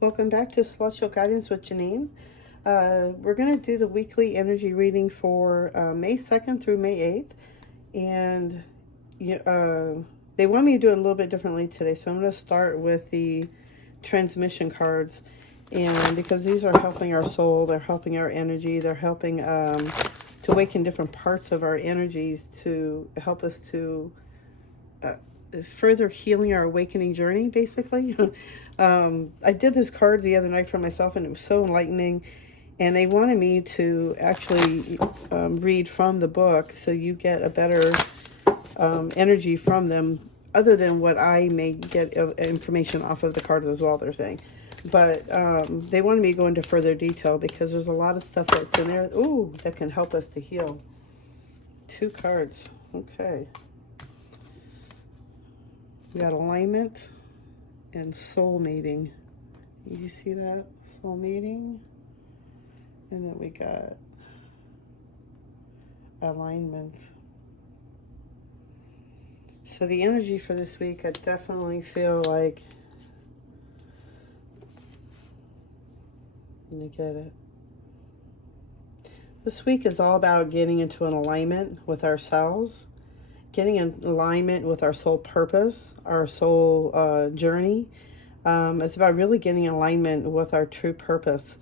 Welcome back to Celestial Guidance with Janine. We're going to do the weekly energy reading for May 2nd through May 8th. And they want me to do it a little bit differently today. So I'm going to start with the transmission cards. And because these are helping our soul, they're helping our energy, they're helping to awaken different parts of our energies to help us to further healing our awakening journey, basically. I did this card the other night for myself, and it was so enlightening. And they wanted me to actually read from the book so you get a better energy from them, other than what I may get information off of the card as well, they're saying. But they wanted me to go into further detail because there's a lot of stuff that's in there, that can help us to heal. 2 cards. Okay. We got alignment and soul mating. You see that? Soul mating. And then we got alignment. So the energy for this week, I definitely feel like, you get it. This week is all about getting into an alignment with ourselves, getting in alignment with our soul purpose, our soul journey. It's about really getting in alignment with our true purpose.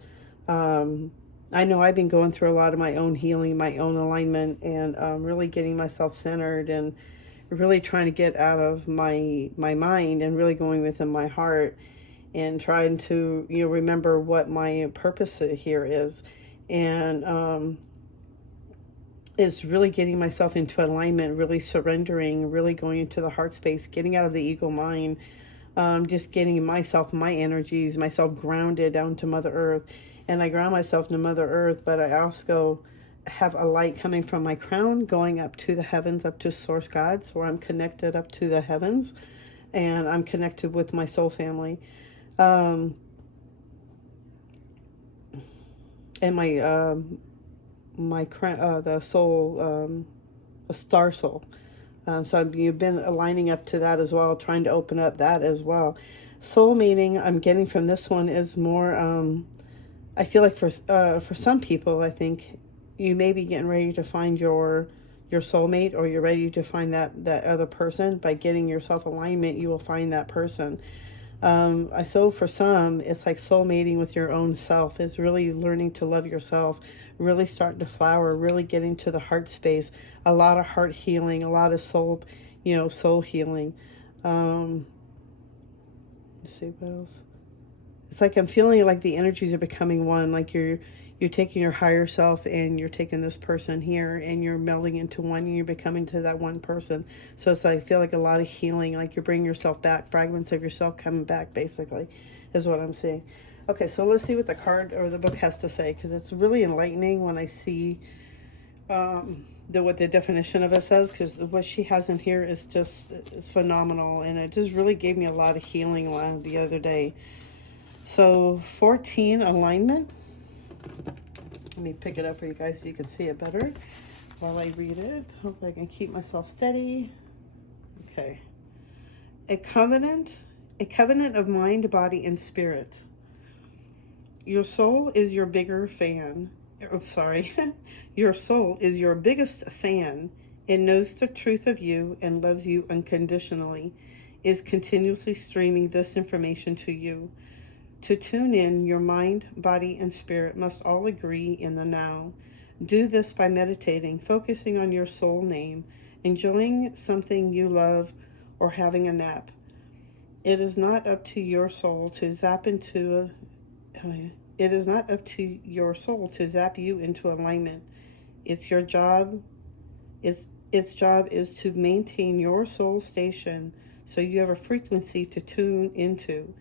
I know I've been going through a lot of my own healing, my own alignment, and really getting myself centered and really trying to get out of my mind and really going within my heart and trying to remember what my purpose here is. And is really getting myself into alignment, really surrendering, really going into the heart space, getting out of the ego mind, just getting myself, my energies, myself grounded down to Mother Earth. And I ground myself to Mother Earth, but I also have a light coming from my crown going up to the heavens, up to Source God, so I'm connected up to the heavens, and I'm connected with my soul family. And my the soul, a star soul. So you've been aligning up to that as well, trying to open up that as well. Soul meaning I'm getting from this one is more, I feel like for some people, I think you may be getting ready to find your soulmate, or you're ready to find that other person. By getting yourself alignment, you will find that person. So for some, it's like soul mating with your own self. It's really learning to love yourself, really starting to flower, really getting to the heart space. A lot of heart healing, a lot of soul, soul healing. Let's see what else. It's like I'm feeling like the energies are becoming one. Like you're taking your higher self and you're taking this person here and you're melding into one and you're becoming to that one person. So it's like, I feel like a lot of healing, like you're bringing yourself back, fragments of yourself coming back, basically, is what I'm seeing. Okay, so let's see what the card or the book has to say, because it's really enlightening when I see what the definition of it says, because what she has in here is just, it's phenomenal, and it just really gave me a lot of healing the other day. So 14, alignment. Let me pick it up for you guys so you can see it better while I read it. Hope I can keep myself steady. Okay. A covenant of mind, body, and spirit. Your soul is your bigger fan. Your soul is your biggest fan. It knows the truth of you and loves you unconditionally. Is continuously streaming this information to you. To tune in, your mind, body, and spirit must all agree in the now. Do this by meditating, focusing on your soul name, enjoying something you love, or having a nap. It is not up to your soul to zap you into alignment. It's your job. Its job is to maintain your soul station so you have a frequency to tune into.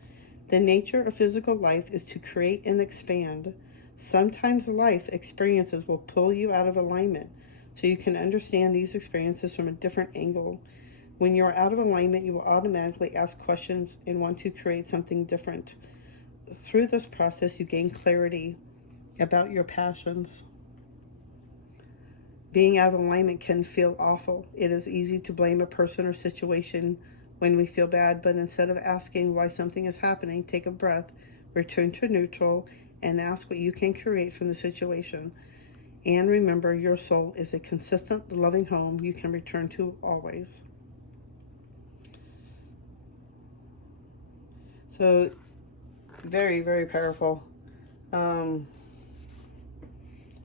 The nature of physical life is to create and expand. Sometimes life experiences will pull you out of alignment, so you can understand these experiences from a different angle. When you are out of alignment, you will automatically ask questions and want to create something different. Through this process, you gain clarity about your passions. Being out of alignment can feel awful. It is easy to blame a person or situation when we feel bad, but instead of asking why something is happening, take a breath, return to neutral, and ask what you can create from the situation. And remember, your soul is a consistent, loving home you can return to always. So, very, very powerful.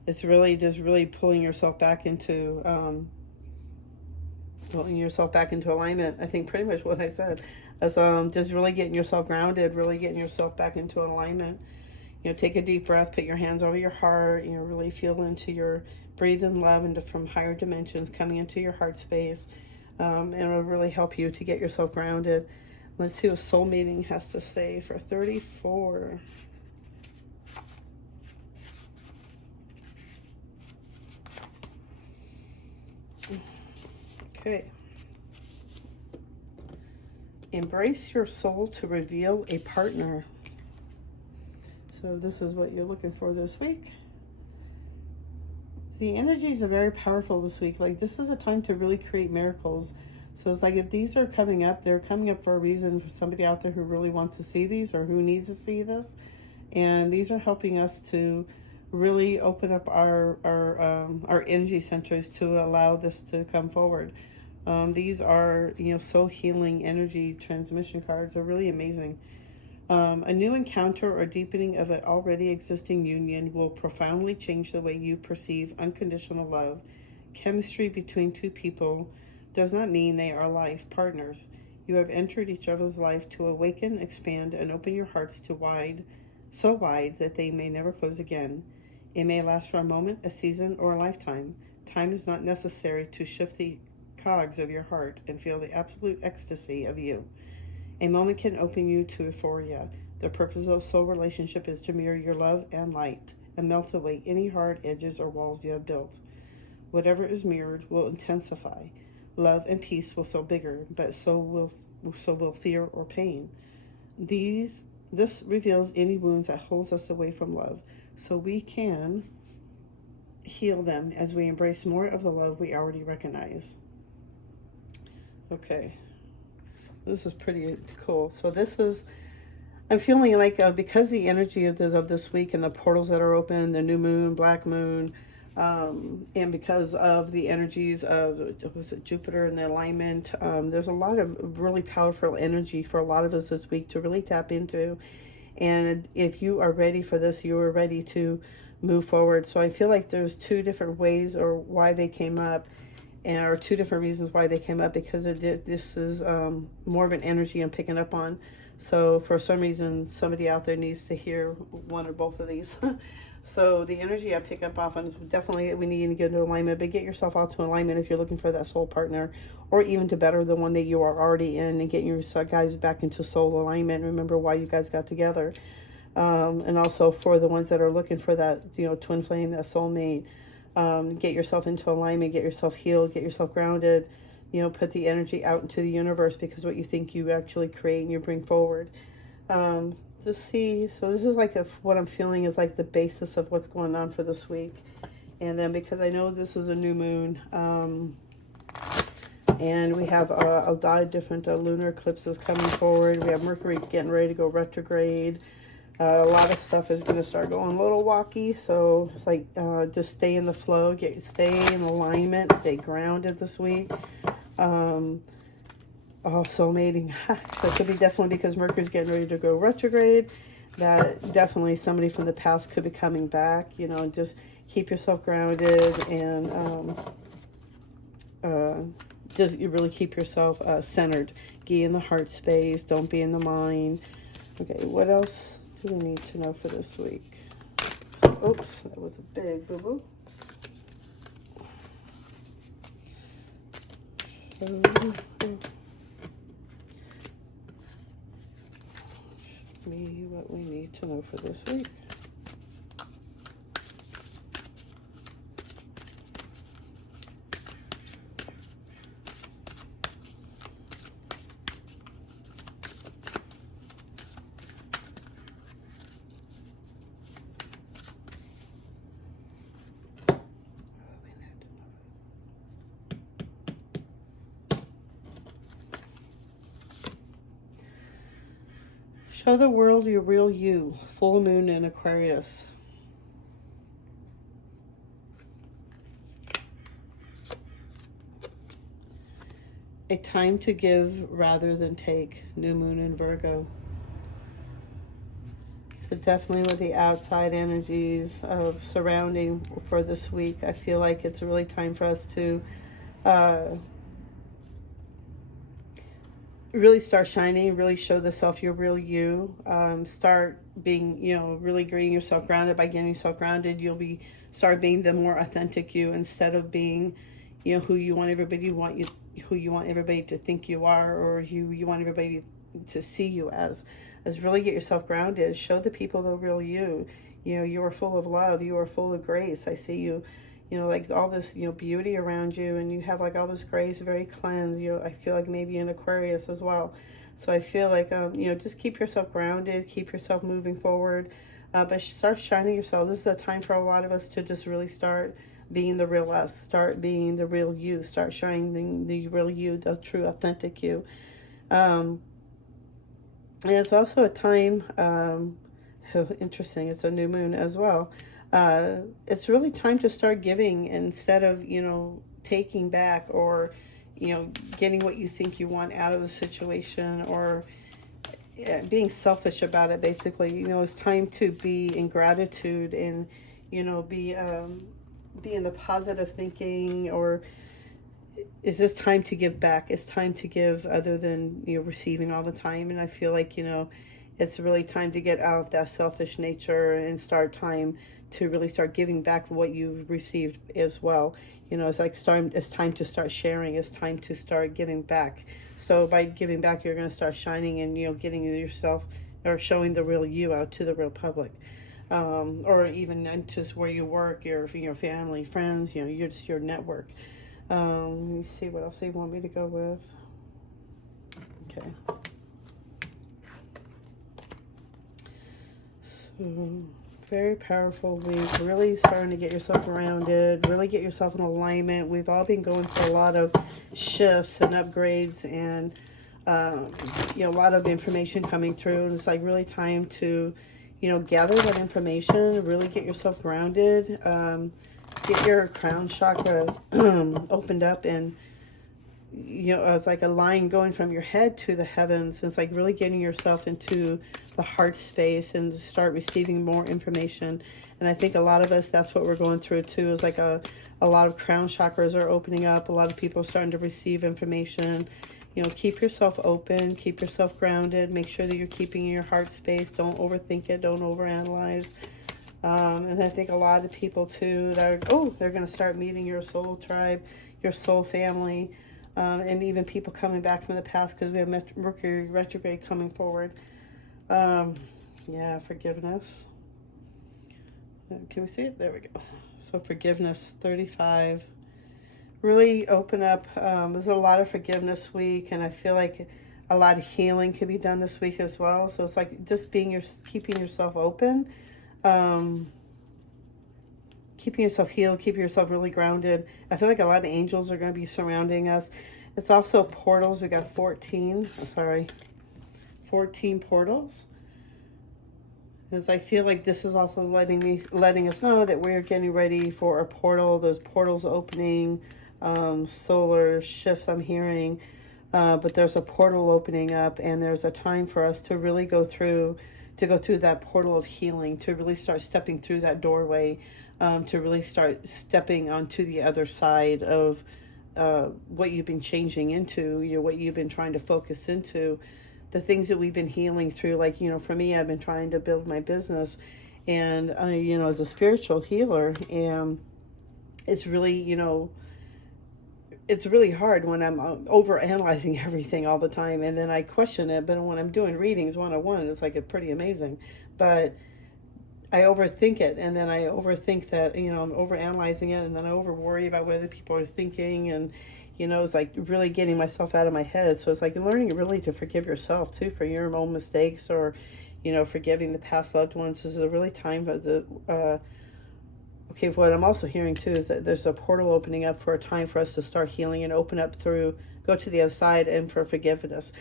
It's really just really pulling yourself back into alignment. I think pretty much what I said is just really getting yourself grounded, really getting yourself back into alignment. You know, take a deep breath, put your hands over your heart, you know, really feel into your breathe in love into from higher dimensions coming into your heart space. And it'll really help you to get yourself grounded. Let's see what soul meeting has to say for 34. Okay. Embrace your soul to reveal a partner. So this is what you're looking for this week. The energies are very powerful this week. Like, this is a time to really create miracles. So it's like, if these are coming up, they're coming up for a reason, for somebody out there who really wants to see these or who needs to see this. And these are helping us to really open up our energy centers to allow this to come forward. These are, you know, soul healing energy transmission cards. Are really amazing. A new encounter or deepening of an already existing union will profoundly change the way you perceive unconditional love. Chemistry between two people does not mean they are life partners. You have entered each other's life to awaken, expand, and open your hearts to so wide that they may never close again. It may last for a moment, a season, or a lifetime. Time is not necessary to shift the cogs of your heart and feel the absolute ecstasy of you. A moment can open you to euphoria. The purpose of soul relationship is to mirror your love and light and melt away any hard edges or walls you have built. Whatever is mirrored will intensify. Love and peace will feel bigger, but so will fear or pain. This reveals any wounds that holds us away from love, so we can heal them as we embrace more of the love we already recognize. Okay. This is pretty cool. So this is, I'm feeling like because the energy of this week and the portals that are open, the new moon, black moon, and because of the energies of Jupiter and the alignment, there's a lot of really powerful energy for a lot of us this week to really tap into. And if you are ready for this, you are ready to move forward. So I feel like there's two different ways or why they came up. Or two different reasons why they came up, because this is more of an energy I'm picking up on. So for some reason, somebody out there needs to hear one or both of these. So the energy I pick up often is definitely we need to get into alignment, but get yourself out to alignment if you're looking for that soul partner, or even to better the one that you are already in and getting your guys back into soul alignment. Remember why you guys got together. And also for the ones that are looking for that, you know, twin flame, that soulmate. Get yourself into alignment, get yourself healed, get yourself grounded, you know, put the energy out into the universe, because what you think you actually create and you bring forward. Just see, so this is like what I'm feeling is like the basis of what's going on for this week. And then because I know this is a new moon, and we have a lot of different lunar eclipses coming forward. We have Mercury getting ready to go retrograde. A lot of stuff is going to start going a little wacky, so it's like just stay in the flow, stay in alignment, stay grounded this week. Also mating, that could be definitely because Mercury's getting ready to go retrograde. That definitely somebody from the past could be coming back. You know, just keep yourself grounded and just you really keep yourself centered. Be in the heart space. Don't be in the mind. Okay, what else do we need to know for this week? Oops, that was a big boo-boo. Me what we need to know for this week. Show the world your real you. Full moon in Aquarius. A time to give rather than take. New moon in Virgo. So definitely with the outside energies of surrounding for this week, I feel like it's really time for us to really start shining, really show the self your real you. Start being, really getting yourself grounded. By getting yourself grounded, you'll start being the more authentic you, instead of being, who you want everybody to think you are, or who you want everybody to see you as really get yourself grounded. Show the people the real you. You are full of love. You are full of grace. I see you, like all this, beauty around you, and you have like all this grace, very cleansed. I feel like maybe in Aquarius as well. So I feel like, just keep yourself grounded, keep yourself moving forward, but start shining yourself. This is a time for a lot of us to just really start being the real us, start being the real you, start shining the real you, the true, authentic you. And it's also a time, interesting, it's a new moon as well. It's really time to start giving instead of, taking back, or, getting what you think you want out of the situation, or being selfish about it, basically. It's time to be in gratitude and, be in the positive thinking, or is this time to give back? It's time to give other than, receiving all the time. And I feel like, it's really time to get out of that selfish nature and start time to really start giving back what you've received as well. It's like it's time to start sharing. It's time to start giving back. So by giving back, you're going to start shining and, getting yourself, or showing the real you out to the real public. Or even just where you work, your family, friends, just your network. Let me see what else they want me to go with. Okay. So, very powerful week. Really starting to get yourself grounded. Really get yourself in alignment. We've all been going through a lot of shifts and upgrades, and a lot of information coming through. And it's like really time to, gather that information. Really get yourself grounded. Get your crown chakra opened up, and it's like a line going from your head to the heavens. It's like really getting yourself into the heart space and start receiving more information. And I think a lot of us, that's what we're going through too, is like a lot of crown chakras are opening up. A lot of people are starting to receive information. Keep yourself open, keep yourself grounded, make sure that you're keeping your heart space. Don't overthink it, don't overanalyze. And I think a lot of people too that they're going to start meeting your soul tribe, your soul family, and even people coming back from the past, because we have Mercury retrograde coming forward. Forgiveness. Can we see it? There we go. So forgiveness, 35. Really open up. There's a lot of forgiveness week, and I feel like a lot of healing could be done this week as well. So it's like just keeping yourself open. Keeping yourself healed, keeping yourself really grounded. I feel like a lot of angels are going to be surrounding us. It's also portals. We got 14 portals. Because I feel like this is also letting us know that we're getting ready for a portal. Those portals opening, solar shifts I'm hearing, but there's a portal opening up, and there's a time for us to really go through that portal of healing, to really start stepping through that doorway, to really start stepping onto the other side of what you've been changing into, what you've been trying to focus into, the things that we've been healing through. Like, for me, I've been trying to build my business, and, as a spiritual healer, and it's really, it's really hard when I'm over analyzing everything all the time, and then I question it. But when I'm doing readings 101, it's like it's pretty amazing. But I overthink it, and then I overthink that, I'm over analyzing it, and then I over worry about what other people are thinking, and, it's like really getting myself out of my head. So it's like learning really to forgive yourself too for your own mistakes, or, forgiving the past loved ones. This is a really time for the, okay, what I'm also hearing too is that there's a portal opening up for a time for us to start healing and open up go to the other side, and for forgiveness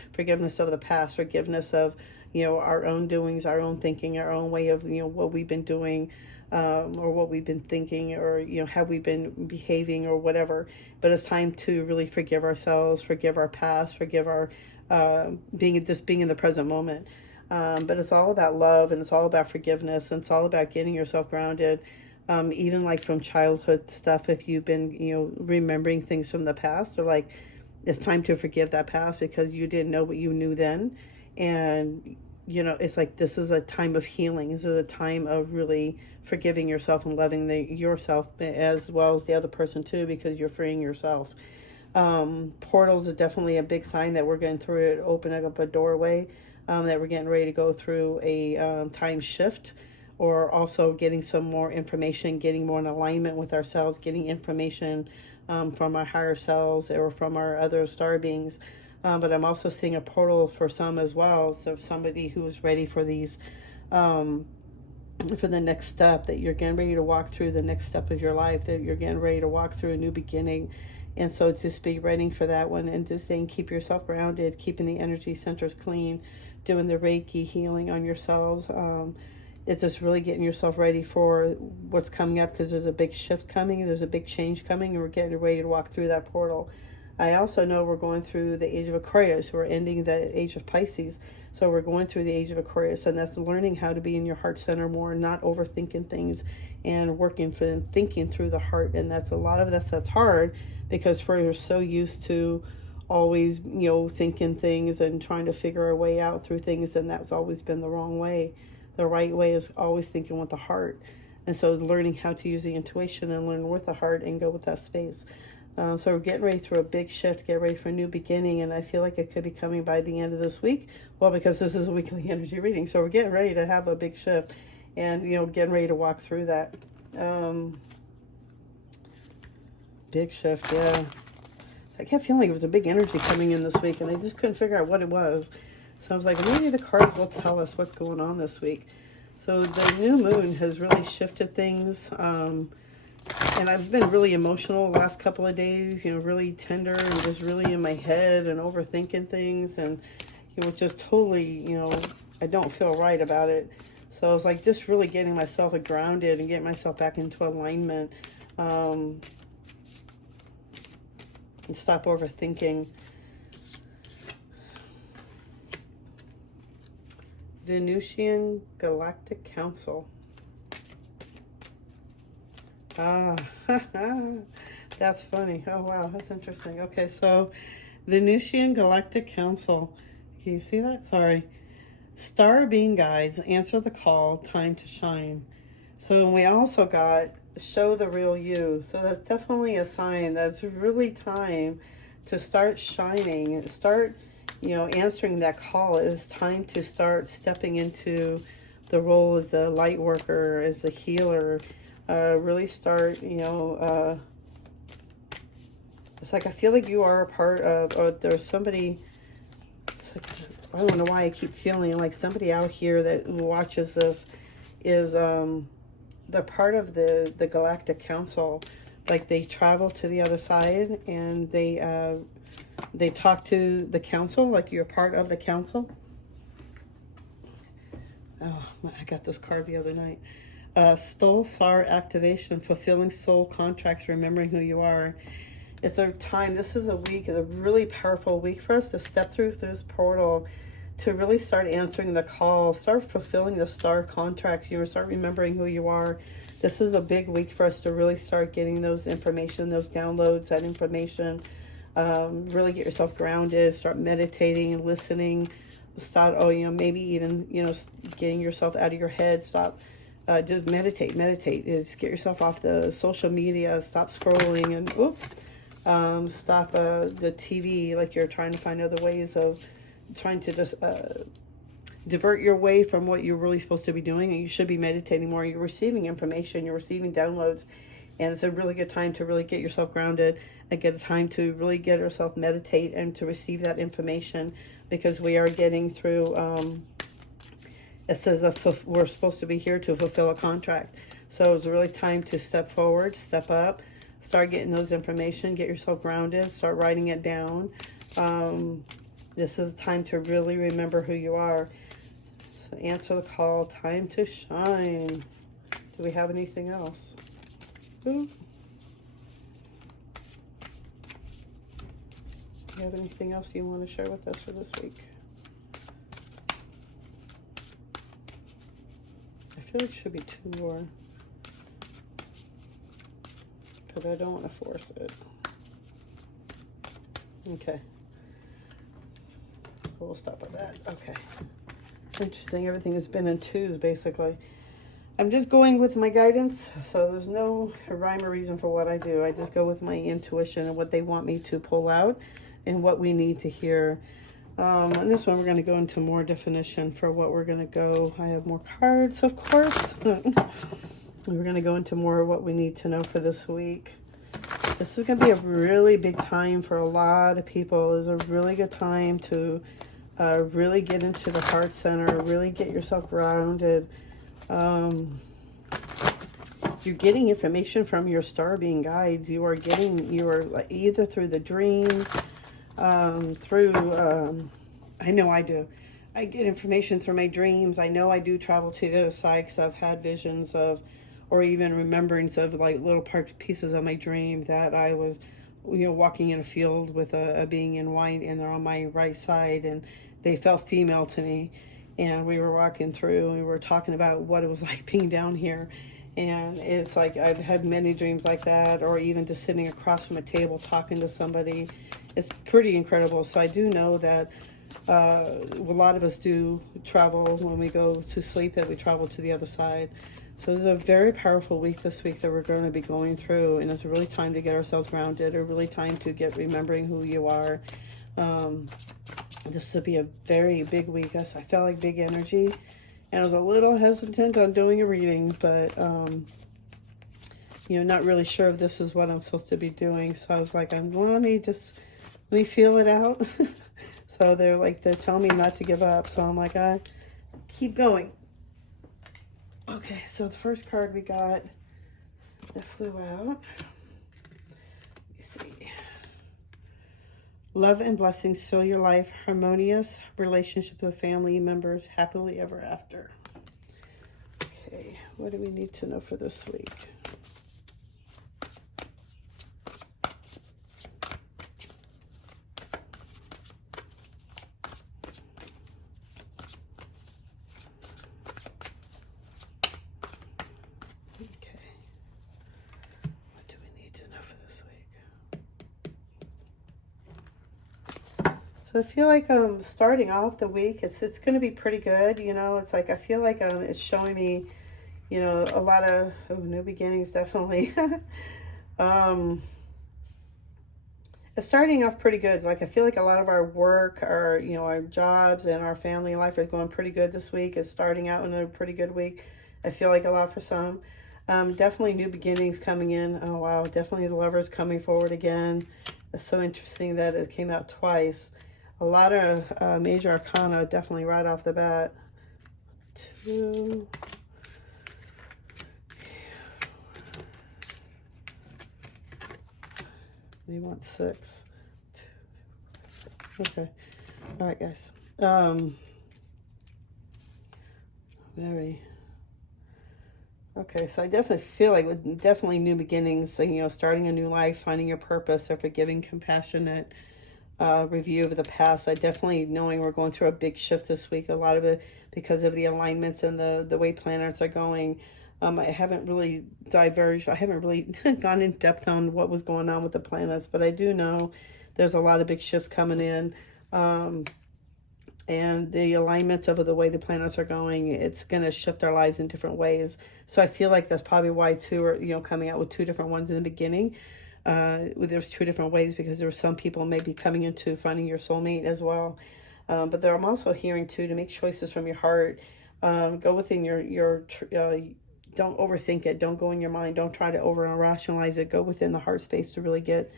of the past, forgiveness of, our own doings, our own thinking, our own way of, what we've been doing, or what we've been thinking, or, how we've been behaving or whatever. But it's time to really forgive ourselves, forgive our past, forgive our being in the present moment. But it's all about love, and it's all about forgiveness, and it's all about getting yourself grounded. Even like from childhood stuff, if you've been, remembering things from the past, or like, it's time to forgive that past because you didn't know what you knew then. And, it's like, this is a time of healing. This is a time of really forgiving yourself and loving yourself as well as the other person too, because you're freeing yourself. Portals are definitely a big sign that we're going through it, opening up a doorway, that we're getting ready to go through a time shift, or also getting some more information, getting more in alignment with ourselves, getting information from our higher selves or from our other star beings. But I'm also seeing a portal for some as well. So somebody who is ready for these, for the next step, that you're getting ready to walk through the next step of your life, that you're getting ready to walk through a new beginning. And so just be ready for that one, and just saying, keep yourself grounded, keeping the energy centers clean, doing the Reiki healing on yourselves. It's just really getting yourself ready for what's coming up, because there's a big shift coming, there's a big change coming, and we're getting ready to walk through that portal. I also know we're going through the age of Aquarius. We're ending the age of Pisces. So we're going through the age of Aquarius, and that's learning how to be in your heart center more, not overthinking things, and working for thinking through the heart. And that's a lot of that's hard, because we're so used to always, thinking things and trying to figure our way out through things, and that's always been the wrong way. The right way is always thinking with the heart. And so learning how to use the intuition and learn with the heart and go with that space. So we're getting ready through a big shift, get ready for a new beginning, and I feel like it could be coming by the end of this week. Well, because this is a weekly energy reading, so we're getting ready to have a big shift, and, getting ready to walk through that. Big shift, yeah. I kept feeling like it was a big energy coming in this week, and I just couldn't figure out what it was. So I was like, maybe the cards will tell us what's going on this week. So the new moon has really shifted things. And I've been really emotional the last couple of days, really tender and just really in my head and overthinking things. And, just totally, I don't feel right about it. So I was like, just really getting myself grounded and getting myself back into alignment. And stop overthinking. Venusian Galactic Council. That's funny. Oh, wow. That's interesting. Okay, so Venusian Galactic Council. Can you see that? Sorry. Star being guides, answer the call, time to shine. So we also got show the real you. So that's definitely a sign that's really time to start shining. Start, answering that call. It's time to start stepping into the role as a light worker, as a healer. Really start, it's like I feel like you are a part of, or there's somebody, it's like, I don't know why I keep feeling like somebody out here that watches this is, they're part of the Galactic Council. Like they travel to the other side, and they talk to the council, like you're part of the council. Oh, I got this card the other night. Soul Star activation, fulfilling soul contracts, remembering who you are. It's a time, this is a week, it's a really powerful week for us to step through this portal, to really start answering the call, start fulfilling the star contracts, start remembering who you are. This is a big week for us to really start getting those information, those downloads, that information. Really get yourself grounded, start meditating and listening. Start, maybe even, getting yourself out of your head. Stop. Just meditate. Just get yourself off the social media. Stop scrolling and stop the TV. Like you're trying to find other ways of trying to just divert your way from what you're really supposed to be doing. And you should be meditating more. You're receiving information. You're receiving downloads, and it's a really good time to really get yourself grounded and get a time to really get yourself meditate and to receive that information, because we are getting through. It says we're supposed to be here to fulfill a contract. So it's really time to step forward, step up, start getting those information, get yourself grounded, start writing it down. This is a time to really remember who you are. So answer the call. Time to shine. Do we have anything else? Ooh. Do you have anything else you want to share with us for this week? I feel like it should be 2 more, but I don't want to force it. Okay. We'll stop at that. Okay. Interesting. Everything has been in 2s, basically. I'm just going with my guidance, so there's no rhyme or reason for what I do. I just go with my intuition and what they want me to pull out and what we need to hear. On this one, we're going to go into more definition for what we're going to go. I have more cards, of course. We're going to go into more of what we need to know for this week. This is going to be a really big time for a lot of people. It's a really good time to really get into the heart center, really get yourself grounded. You're getting information from your star being guides. You are either through the dreams, I know I do. I get information through my dreams. I know I do travel to the other side because I've had visions of, or even remembrance of like little pieces of my dream that I was, walking in a field with a being in white, and they're on my right side, and they felt female to me. And we were walking through and we were talking about what it was like being down here. And it's like I've had many dreams like that, or even just sitting across from a table talking to somebody. It's pretty incredible. So I do know that a lot of us do travel when we go to sleep, that we travel to the other side. So it's a very powerful week this week that we're going to be going through, and it's a really time to get ourselves grounded, a really time to get remembering who you are. This will be a very big week. I felt like big energy, and I was a little hesitant on doing a reading, but not really sure if this is what I'm supposed to be doing. So I was like, let me feel it out. So they're telling me not to give up. So I'm like, I keep going. Okay, so the first card we got that flew out. Let me see. Love and blessings fill your life. Harmonious relationships with family members. Happily ever after. Okay, what do we need to know for this week? I feel like starting off the week, it's going to be pretty good. It's like I feel like it's showing me, a lot of new beginnings, definitely. It's starting off pretty good. Like I feel like a lot of our work, our jobs and our family life are going pretty good this week. It's starting out in a pretty good week. I feel like a lot for some. Definitely new beginnings coming in. Oh wow, definitely the Lovers coming forward again. It's so interesting that it came out twice. A lot of major arcana, definitely right off the bat. 2. They want 6. 2. Okay. All right, guys. Okay, so I definitely feel like with definitely new beginnings, starting a new life, finding your purpose, or forgiving, compassionate. Review of the past. I definitely knowing we're going through a big shift this week. A lot of it because of the alignments and the way planets are going. I haven't really diverged. I haven't really gone in depth on what was going on with the planets, but I do know there's a lot of big shifts coming in. And the alignments of the way the planets are going, it's going to shift our lives in different ways. So I feel like that's probably why 2 are, coming out with 2 different ones in the beginning. There's 2 different ways, because there are some people maybe coming into finding your soulmate as well. But I'm also hearing too, to make choices from your heart. Go within your don't overthink it. Don't go in your mind. Don't try to over rationalize it. Go within the heart space to really get,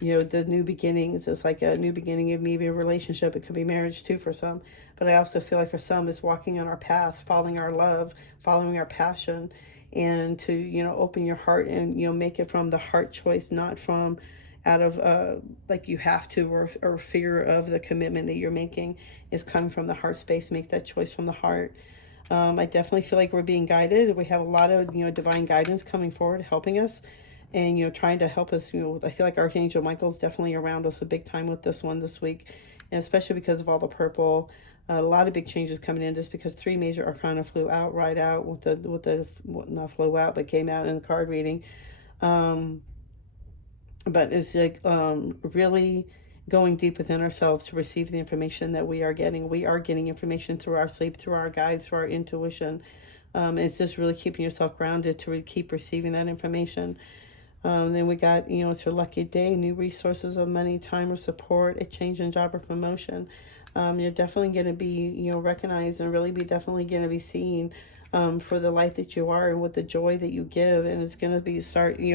the new beginnings. It's like a new beginning of maybe a relationship. It could be marriage too for some. But I also feel like for some, it's walking on our path, following our love, following our passion. And to, open your heart and, make it from the heart choice, not from out of like you have to, or fear of the commitment that you're making is coming from the heart space. Make that choice from the heart. I definitely feel like we're being guided. We have a lot of, divine guidance coming forward, helping us, and, trying to help us. I feel like Archangel Michael's definitely around us a big time with this one this week, and especially because of all the purple. A lot of big changes coming in, just because 3 major arcana flew out right out not flew out, but came out in the card reading. But it's like really going deep within ourselves to receive the information that we are getting. We are getting information through our sleep, through our guides, through our intuition. It's just really keeping yourself grounded to keep receiving that information. Then we got, it's your lucky day, new resources of money, time, or support, a change in job or promotion. You're definitely going to be, recognized, and really be definitely going to be seen for the light that you are, and with the joy that you give. And it's going to be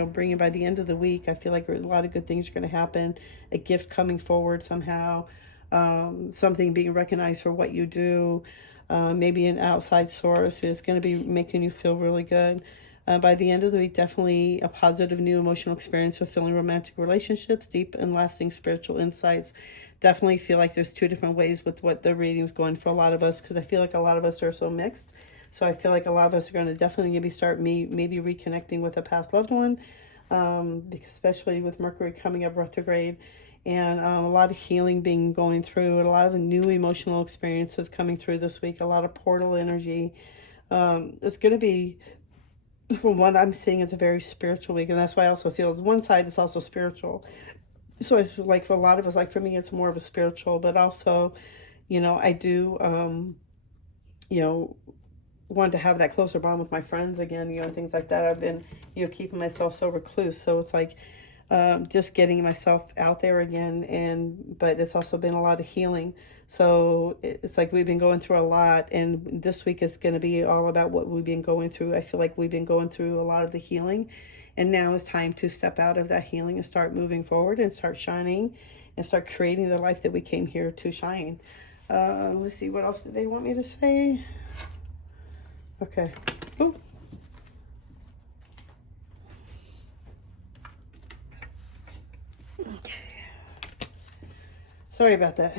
bringing, by the end of the week, I feel like a lot of good things are going to happen. A gift coming forward somehow, something being recognized for what you do, maybe an outside source is going to be making you feel really good. By the end of the week, definitely a positive new emotional experience, fulfilling romantic relationships, deep and lasting spiritual insights. Definitely feel like there's 2 different ways with what the reading's going for a lot of us, because I feel like a lot of us are so mixed. So I feel like a lot of us are going to definitely maybe start maybe reconnecting with a past loved one, because especially with Mercury coming up retrograde, and a lot of healing going through, and a lot of new emotional experiences coming through this week, a lot of portal energy. It's going to be, from what I'm seeing, it's a very spiritual week, and that's why I also feel one side is also spiritual. So it's like for a lot of us, like for me, it's more of a spiritual, but also, I do, want to have that closer bond with my friends again, and things like that. I've been, keeping myself so recluse. So it's like just getting myself out there again, but it's also been a lot of healing. So it's like we've been going through a lot, and this week is going to be all about what we've been going through. I feel like we've been going through a lot of the healing, and now it's time to step out of that healing and start moving forward and start shining and start creating the life that we came here to shine. Let's see, what else did they want me to say? Okay. Ooh. Okay. Sorry about that.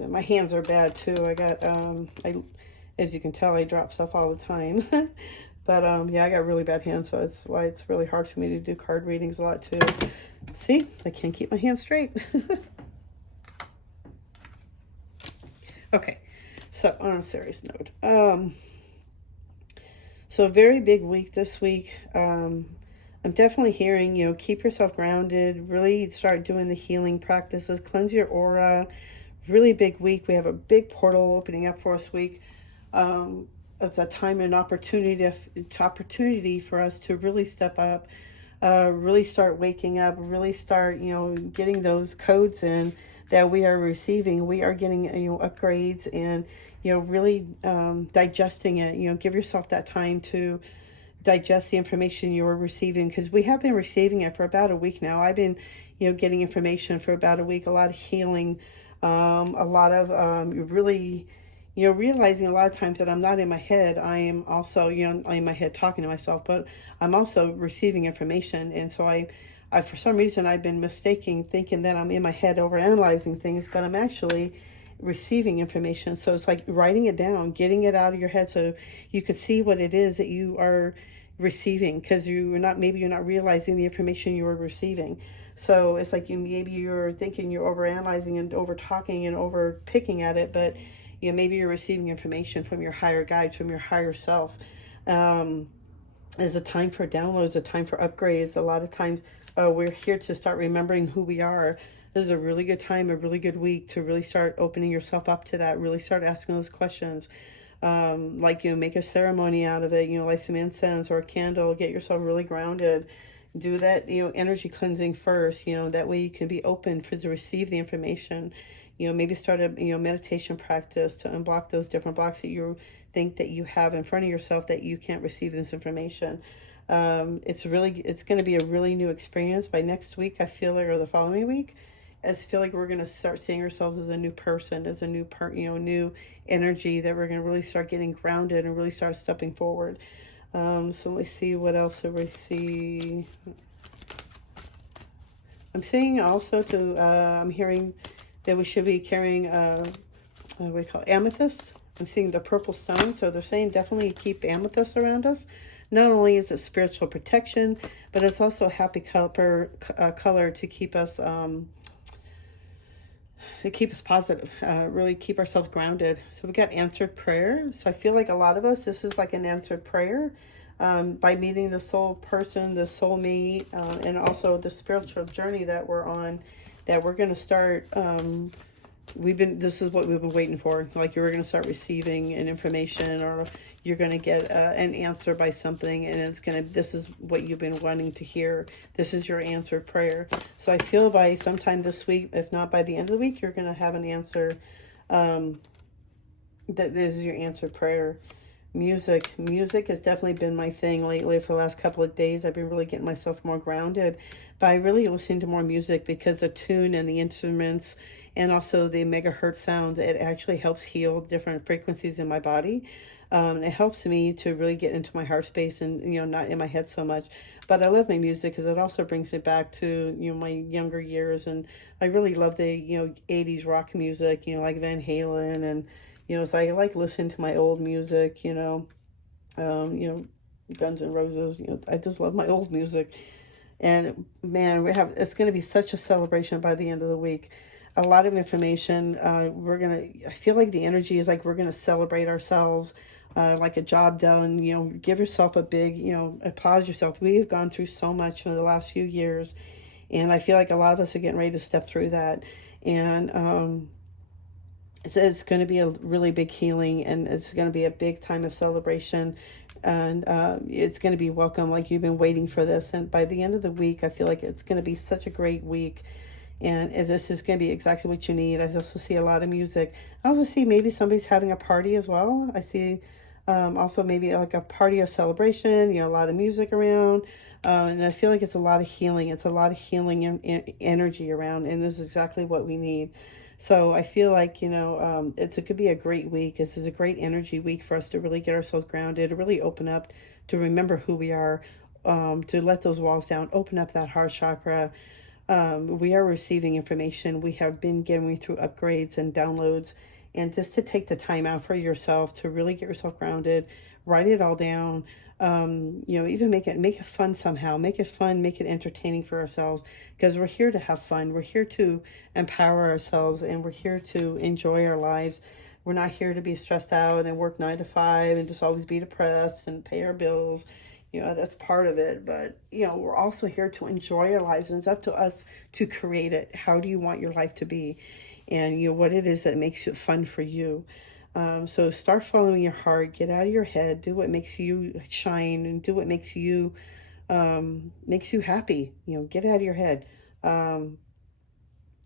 My hands are bad too. I got as you can tell, I drop stuff all the time. But yeah, I got really bad hands, so that's why it's really hard for me to do card readings a lot too. See, I can't keep my hands straight. Okay, so on a serious note, so a very big week this week. I'm definitely hearing, keep yourself grounded, really start doing the healing practices, cleanse your aura. Really big week. We have a big portal opening up for us week. It's a time and opportunity for us to really step up, really start waking up, really start, getting those codes in that we are receiving. We are getting, upgrades, and, really digesting it. Give yourself that time to digest the information you're receiving, because we have been receiving it for about a week now. I've been, getting information for about a week, a lot of healing, a lot of really, realizing a lot of times that I'm not in my head. I am also, I'm in my head talking to myself, but I'm also receiving information. And so I for some reason, I've been thinking that I'm in my head overanalyzing things, but I'm actually receiving information. So it's like writing it down, getting it out of your head so you can see what it is that you are receiving, because maybe you're not realizing the information you are receiving. So it's like maybe you're thinking you're overanalyzing and over talking and over picking at it, but maybe you're receiving information from your higher guides, from your higher self. It's a time for downloads, a time for upgrades. A lot of times we're here to start remembering who we are. This is a really good time, a really good week to really start opening yourself up to that, really start asking those questions. Like, make a ceremony out of it, light some incense or a candle, get yourself really grounded. Do that, energy cleansing first, that way you can be open to receive the information. Maybe start a, meditation practice to unblock those different blocks that you think that you have in front of yourself that you can't receive this information. It's going to be a really new experience by next week, I feel like, or the following week. I feel like we're going to start seeing ourselves as a new person, as a new new energy, that we're going to really start getting grounded and really start stepping forward. So let's see what else we see. I'm seeing also to, I'm hearing that we should be carrying, what do you call it, amethyst. I'm seeing the purple stone, so they're saying definitely keep amethyst around us. Not only is it spiritual protection, but it's also a happy color to keep us positive, really keep ourselves grounded. So we got answered prayer. So I feel like a lot of us, this is like an answered prayer, by meeting the soul person, the soulmate, and also the spiritual journey that we're on, that we're going to start. This is what we've been waiting for. Like you were going to start receiving an information, or you're going to get an answer by something, and this is what you've been wanting to hear. This is your answered prayer. So I feel by sometime this week, if not by the end of the week, you're going to have an answer. That this is your answered prayer. Music has definitely been my thing lately. For the last couple of days, I've been really getting myself more grounded by really listening to more music, because the tune and the instruments and also the megahertz sounds, it actually helps heal different frequencies in my body. It helps me to really get into my heart space and, not in my head so much. But I love my music because it also brings me back to, my younger years. And I really love the, 80s rock music, like Van Halen. And, so I like listening to my old music, Guns N' Roses. I just love my old music. And man, it's going to be such a celebration by the end of the week. A lot of information. I feel like the energy is like we're going to celebrate ourselves, like a job done. Give yourself a big, pause yourself. We have gone through so much in the last few years, and I feel like a lot of us are getting ready to step through that. And it's going to be a really big healing, and it's going to be a big time of celebration, and it's going to be welcome, like you've been waiting for this. And by the end of the week, I feel like it's going to be such a great week, and this is going to be exactly what you need. I also see a lot of music. I also see maybe somebody's having a party as well. I see also maybe like a party of celebration, a lot of music around. And I feel like it's a lot of healing. It's a lot of healing energy around, and this is exactly what we need. So I feel like, it could be a great week. This is a great energy week for us to really get ourselves grounded, to really open up, to remember who we are, to let those walls down, open up that heart chakra. We are receiving information. We have been getting through upgrades and downloads, and just to take the time out for yourself to really get yourself grounded, write it all down. Even make it fun somehow. Make it fun, make it entertaining for ourselves, because we're here to have fun. We're here to empower ourselves, and we're here to enjoy our lives. We're not here to be stressed out and work 9 to 5 and just always be depressed and pay our bills. That's part of it. But, we're also here to enjoy our lives, and it's up to us to create it. How do you want your life to be? And, what it is that makes it fun for you. So start following your heart, get out of your head, do what makes you shine, and do what makes you happy. Get out of your head.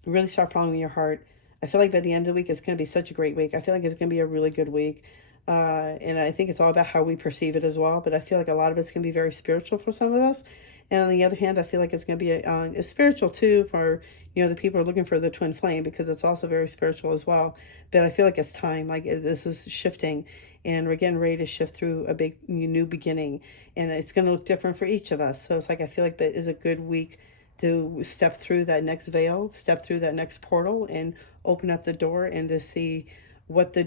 Really start following your heart. I feel like by the end of the week, it's going to be such a great week. I feel like it's going to be a really good week. And I think it's all about how we perceive it as well. But I feel like a lot of it's going to be very spiritual for some of us. And on the other hand, I feel like it's going to be it's spiritual too for, the people who are looking for the twin flame, because it's also very spiritual as well. But I feel like it's time, like this is shifting, and we're getting ready to shift through a big new beginning, and it's going to look different for each of us. So it's like, I feel like that is a good week to step through that next veil, step through that next portal, and open up the door, and to see what the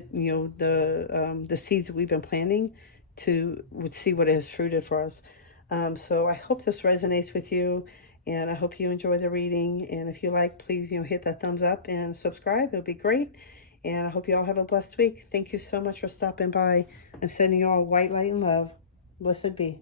seeds that we've been planting would see what it has fruited for us. So I hope this resonates with you, and I hope you enjoy the reading. And if you like, please, hit that thumbs up and subscribe. It would be great. And I hope you all have a blessed week. Thank you so much for stopping by. I'm sending you all white light and love. Blessed be.